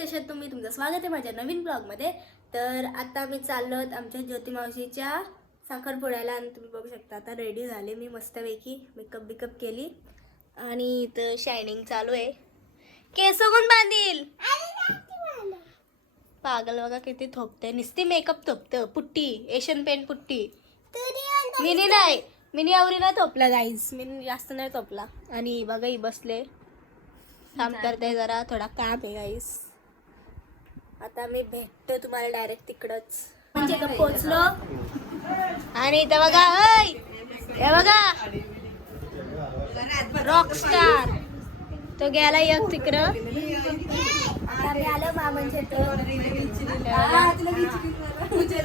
कसे आहात तुम्ही? तुमचं स्वागत आहे माझ्या नवीन ब्लॉगमध्ये. तर आता मी चाललो आमच्या ज्योती मावशीच्या साखरपुड्याला आणि तुम्ही बघू शकता आता रेडी झाले मी मस्तपैकी. मेकअप केली आणि इथं शायनिंग चालू आहे. केस कोण बांधील? पागल बघा किती थोपते, नुसती मेकअप थोपतं. Putty, Asian paint putty. मिनी नाही, मिनी आवरी नाही थोपला गाईज, मिनी जास्त नाही थोपला. आणि बघा ही बसले काम करते, जरा थोडा काम आहे गाईस. आता मी भेटतो तुम्हाला डायरेक्ट तिकडच. म्हणजे पोहोचलो आणि इथं बघा, हे बघा रॉकस्टार तो गेला एक तिकडं. आता मी आलो मामांच्या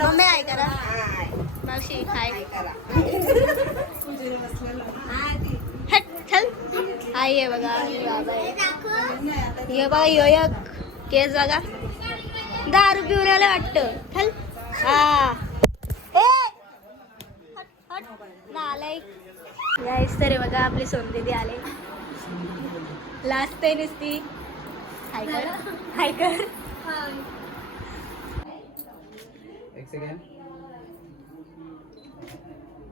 मम्मी हाय करा, मावशी हाय चल. आई आहे बघा, ये बघा यो एक केस बघा, दारू पिऊन आलं वाटतं. चल हा नालायक गाईस. तरी बघा आपली सोनदीदी आले, लाजते नुसती. हाय कर, हाय कर. एक सेकंड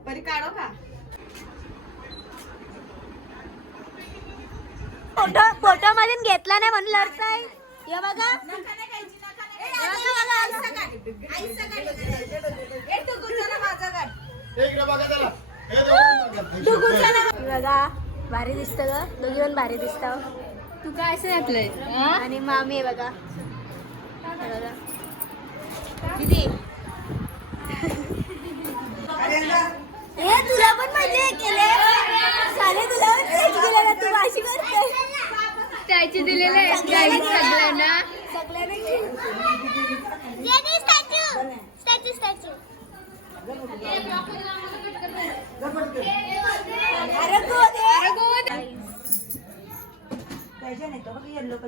परी काढो का फोटो मधून घेतला नाही म्हणून लढताय. हे बघा बघा भारी दिसत ग, दोघी पण भारी दिसत. तू काय असं आपलंय आणि मामी आहे बघा, किती हे तुला पण मजा केले साले, तुला पण तू अशी करते. त्याची दिलेले सगळ्यांना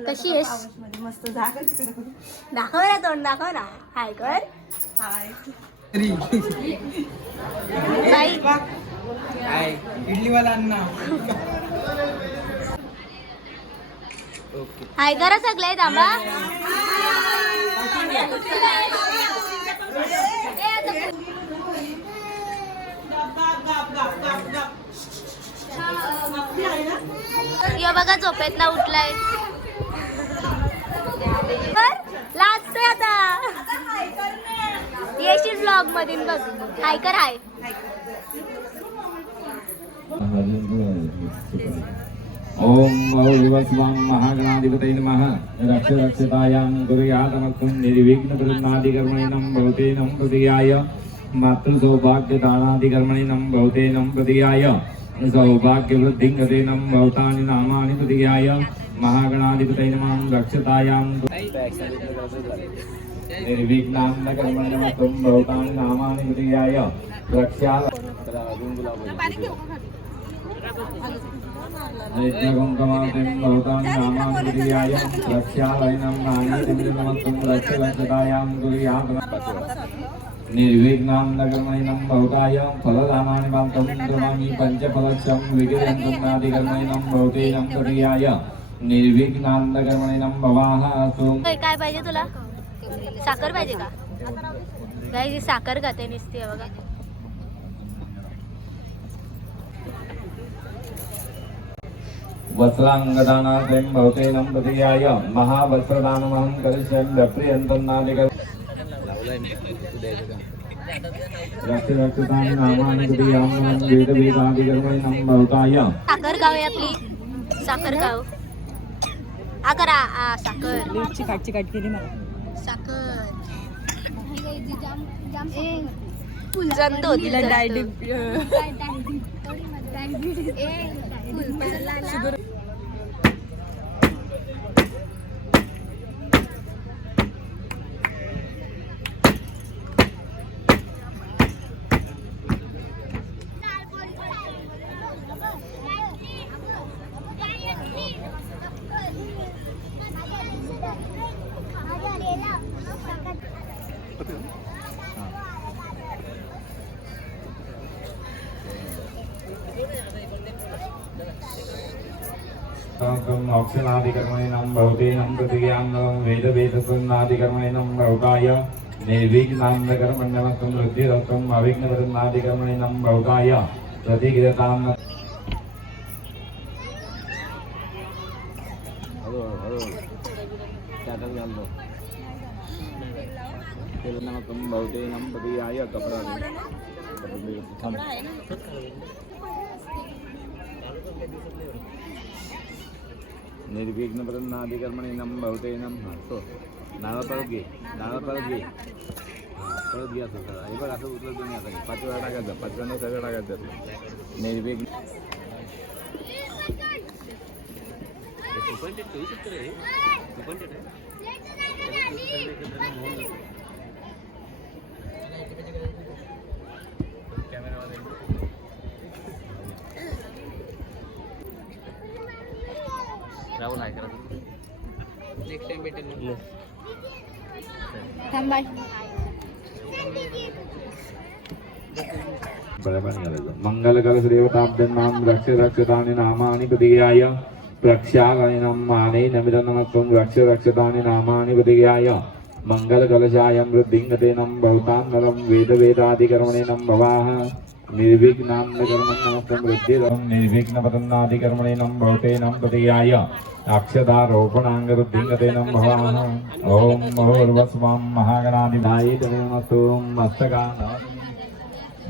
कशी आहेस? मस्त दाखव ना तोंड, दाखव ना. हाय कर. हाय इडली वाला अण्णा. हाय करा सगळे, थांबा. यो बघा झोपेत ना उठलाय, लाजतोय आता. येशील ब्लॉग मधून बघ. हाय कर, हाय. ओम विवस्वां महागणाधिपतये नमः. रक्ष रक्षतायां गुरुयातमत्वं निर्विघ्नप्रदानादिकर्मणिनं भवतेनं प्रतियाय. मातृसौभाग्यदानादिकर्मणिनं भवतेनं प्रतियाय. सौभाग्यवृद्धिं गतेनं भवतानि नामानि प्रतियाय. महागणाधिपतये नमः. रक्षतायां निर्विघ्नान्नकर्मणिनं भवतानि नामानि प्रतियाय. रक्षा नित्यकुङ्कुमादिं भवतानि नामानि प्रतियाय. रक्षालयनं नानीतिमिदमत्वं रक्षलक्षतायां कुर्यात्. निर्विघ्नान्नकर्मणिनं भवताय. फलदानानि मां ददामि पञ्चफलक्षं विगिरयन्तनादिकर्मणिनं भवतेनं प्रतियाय. निर्विघ्नान्नकर्मणिनं भवाः असु. काय पाहिजे तुला? साखर पाहिजे का? काय साखर खाते नुसती बघा. वस्त्रांगदानार्थं भवतेनं प्रतियाय. महावस्त्रदानमहं करिष्यामि प्रियन्तन्नादिकर्. रक्षतानि नामानि प्रतियामहं वेदवेदादिकर्मणिनं भवताय. साखर गाव आहे आपली, साखर गाव. हा करा, साखर चिकाट केली मला. साखर जंत होती नमस्तम औक्षणादिकर्मणिनं भवतेनं प्रतिज्ञानं वेदवेदसन्नादिकर्मणिनं भवताय निर्विघ्नान्नकर्मण्यमस्तं वृद्धिरस्तं अविघ्नप्रदन्नादिकर्मणिनं भवताय प्रतिगृहतां नमस्तम भवतेनं प्रतिज्ञाय कपड़ा निर्विघ्न प्रदन्नादिकर्मणिनं भवतेनं तो नारळ परत घे परत घे असं करा. हे बघ असं उचलतो मी आता 5 वेळा टाकायचं 5 वेळा सगळं टाकायचं निर्विघ्न राहुल आहे करा नेक्स्ट टाइम भेटेल. थांब बाय. मंगलकलश्रेवताभ्यन्नां रक्षरक्षतानि नामानि प्रतिज्ञाय प्रक्षालनं मानेनमिदनमस्त्वं रक्षरक्षतानि नामानि प्रतिज्ञाय मंगलकलशायं वृद्धिङ्गतेनं भवतान्नलं वेदवेदादिकर्मणेनं भवाः निर्विघ्नान्नकर्मण्यमस्तं वृद्धिरं निर्विघ्नपतन्नादिकर्मणेनं भवतेनं प्रतिज्ञाय अक्षदारोपणाङ्गवृद्धिङ्गतेनं भवाः ॐ मुहुर्वस्वं महागणाधिपाय नमस्तु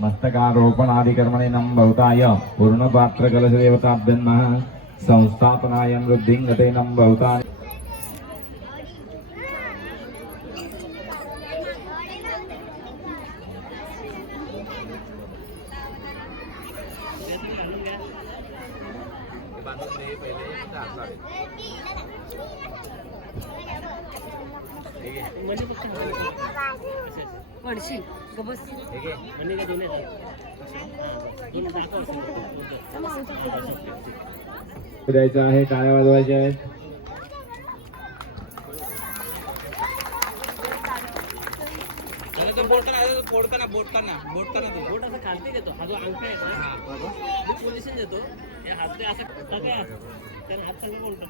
मस्तकारोपणादिकर्मणेनं भवताय पूर्णपात्रकलशदेवताभ्यन्नः संस्थापनाय वृद्धिङ्गतेनं भवताय द्यायचं आहे, टाळ्या वाजवायच्या आहेत. बोट असं खालती देतो. हा जो अंगठा आहे ना पोझिशन देतो. हात असं त्याने हात खाली बोलतो.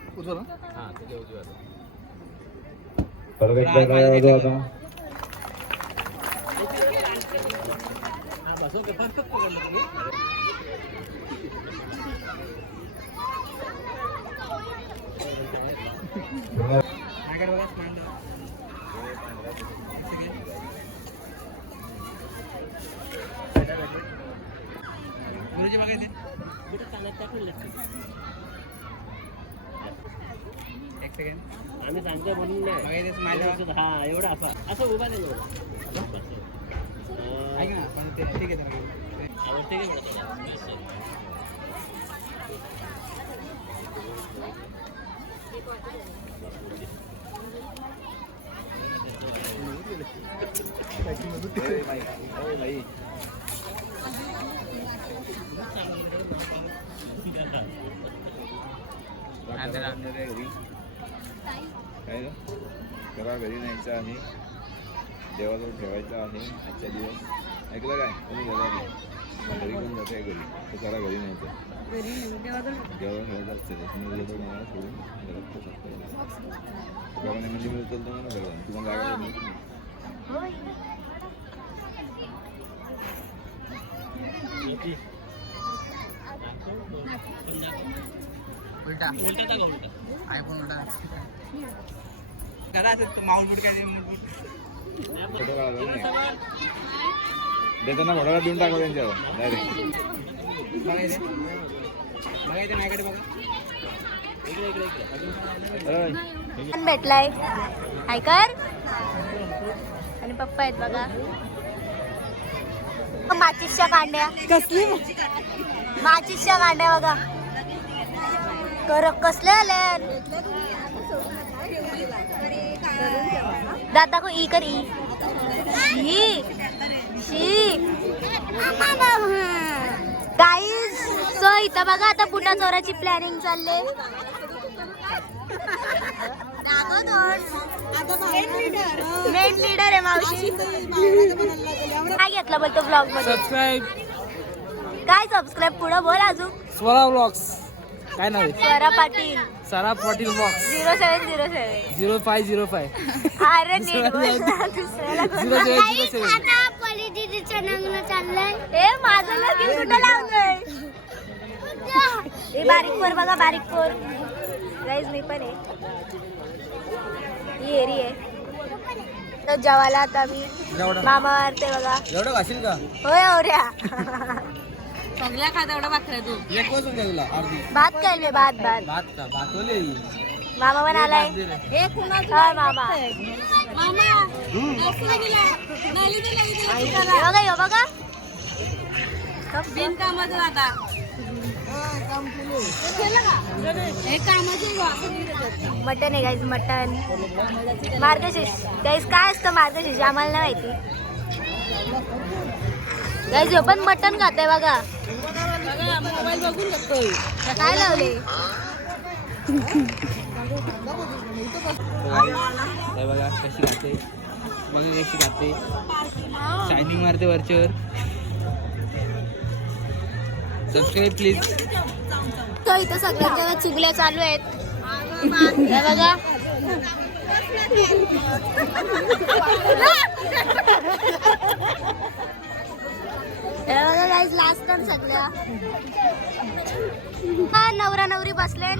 परत एकदा टाळ्या वाजवा आता. बस ओके परफेक्ट पकडलं तुम्ही. आगर बघा स्मार्ट. गुरुजी बघायचे कुठे कानात टाकून एक सेकंड आम्ही सांगतोय म्हणून नाही बघायचं. हा एवढा असं उभा नाही ऐक ना पण ते ठीक आहे. आवडते घरा घरी न्यायचं आहे, देवाजवळ ठेवायचं आहे आजच्या दिवस. ऐकलं काय तुम्ही घरी कोण जाते घरी तर जरा घरी न्यायचं देवाजवळ ठेवायचं मला सोडून घरात म्हणजे मी उचलतो ना घरात तुम्हाला जागा उलटा आयफोन उलटा करा असेल तो माऊल बुट काय फोटो काढा नाही देताना घोडाला देऊन टाका त्यांच्यावर डायरेक्ट. बघायचं माझ्याकडे बघा. भेटलाय ऐकर आणि पप्पा आहेत बघा. माचीसच्या कांड्या कसली माचीसच्या कांड्या बघा कसले आले. दादा को ई कर ई गाईज. सो इथं बघा आता पुन्हा चोराची प्लॅनिंग चालले. मेन लीडर आहे मावशी. काय घेतलं बोलतो ब्लॉग मध्ये सबस्क्राईब काय सबस्क्राईब पुढं बोल अजून. स्वरा व्लॉग्स काय नाव आहे? स्वरा पाटील सराफ हॉटेल बॉक्स 0707 0505 अरे दुसऱ्याला हे माझं लगीन कुठं लावलंय हे बारीक पोर बघा बारीक पोर गाईज मी पण आहे ही एरी आहे तर जेवायला आता मी मामा मारते बघा एवढं घाशील का होय औऱ्या सगळ्या खाता एवढा भाकऱ्या तू एक वाजून द्या तुला अर्धी भात खायले भात भात भात का भातवले मामा पण आलाय हे कुणा हा मामा हे बघा हे बघा बिनकामाचं आता हे कामाचं मटन आहे गाईज मटन मार्गशीर्ष गाईज काय असतं मार्गशीर्ष आम्हाला नाही माहिती गाईज हे पण मटन खाते बघा मोबाईल बघून बघतोय काय लावले हे बघा कशी खाते बघा कशी खाते शायनिंग मारते वरच्यावर सबस्क्राईब प्लीज तर इथं सगळ्यांच्या चुगल्या चालू आहेत हे बघा हे बघा गाईज लास्ट टाइम सगळ्या हा नवरा नवरी बसले हे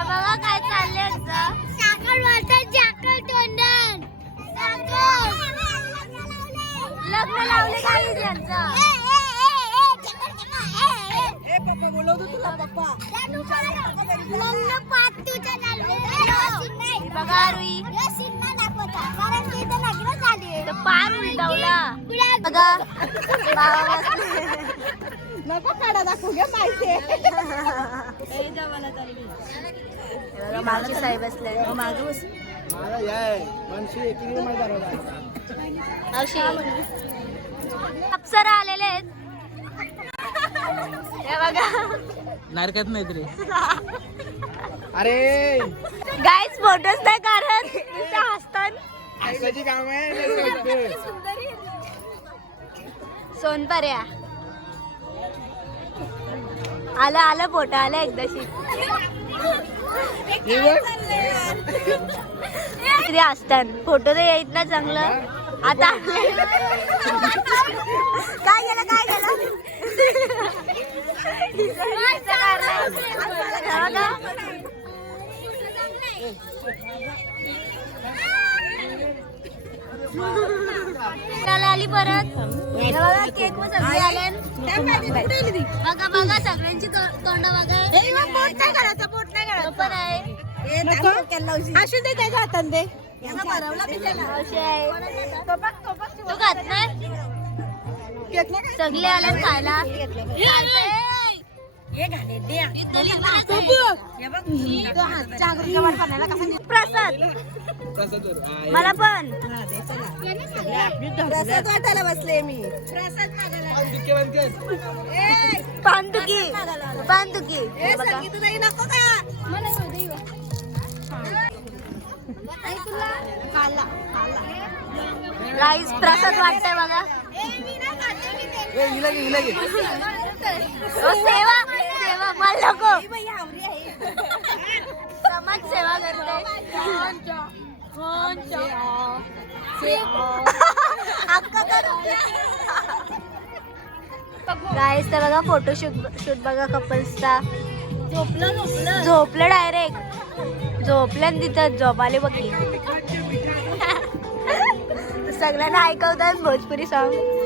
बघा काय चाललंय लग्न लावले काही यांचं बघा रुई पार उलटवला बघा नको काढा दाखवू घ्या माहिती मागची साहेब बसले अप्सरा आलेले आहेत हे बघा नारकात नाही तरी अरे गाईज फोटोच नाही कारण हसतात असाची काम आहे सोनपर्या आलं आलं फोटो आलं एकदाशी तरी असतात फोटो तर येत ना चांगलं आता काय गेलं काय गेलं आली परत बघा केक पण सगळे आले बघा बघा सगळ्यांची तोंड बघा पोट नाही करायचं पण आहे असू दे त्याच्या हातात दे मावशी आहे तू खात नाही सगळे आले खायला प्रसाद मला पण प्रसाद वाटायला बसले मी पानतुकी पानतुकी बघा नको का राईस प्रसाद वाटतंय बघा सेवा सेवा मला नको समाज सेवा करते गाईस तर बघा फोटोशूट बघा कपल्सचा झोपलं डायरेक्ट झोपलं तिथं झोपाले बघी सगळ्यांना ऐकवतात भोजपुरी सॉन्ग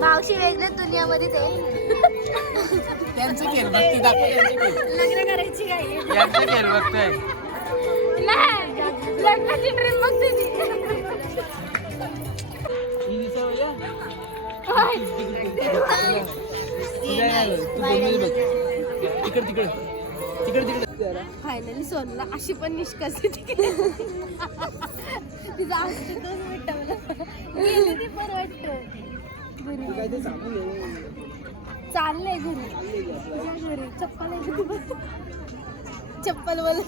मावशी वेगळ्या दुनियामध्ये ते लग्न करायची काय लग्नाची ड्रीम बघ तुझी फायनली सोनला अशी पण निष्कासित तिचा अस्तित्वच मिटवलं गेली ती पण वाटतं चाललंय घरी घरी चप्पल चप्पल बोल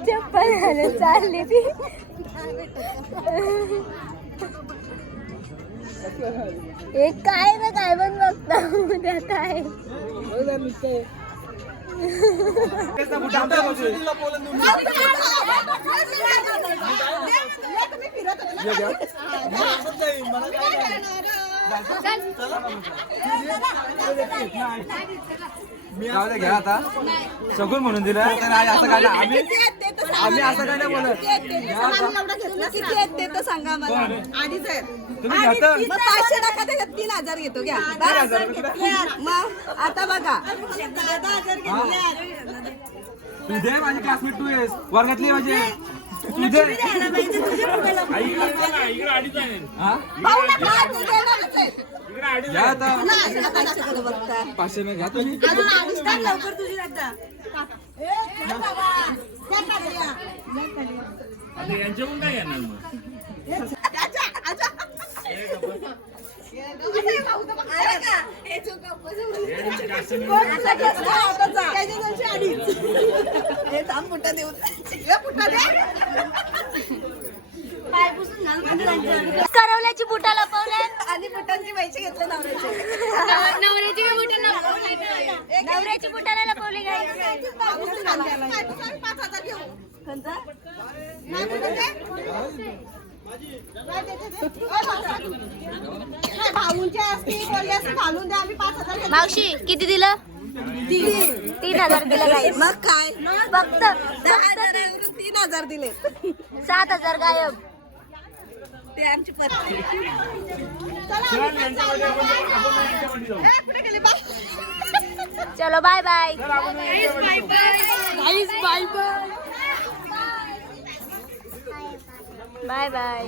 चप्पल घालून चालली ती एक काय ना काय पण बघता उद्या काय घ्या आता सगून म्हणून दिलं तर आज असं काय आम्ही असं काय नाही बोलत किती आहेत ते तर सांगा मला आधीच आहे तुम्ही घेता 500 टाका त्याच्यात 3000 घेतो घ्या मग आता बघा 10,000 घेतले तू दे माझी क्लासमेट तू आहेस वर्गातली माझी तू दे हा घ्या आता 500 नाही घ्या तुम्ही लवकर तुझी आता यांच्याकडून काय येणार मग करवल्याची बुटा लपवल्यात आणि बुटांची पैसे घेतले नवऱ्याचे नवऱ्याची नवऱ्याची बुटाला लपवली काय 5,000 घेऊ भाऊंच्या असतील बोलले असं घालून द्या आम्ही 5,000 घेतो. मावशी किती दिलं 3,000 दिलं काय मग काय फक्त 3,000 दिले 7,000 गायब ते आमची चलो बाय बाय बाय बाय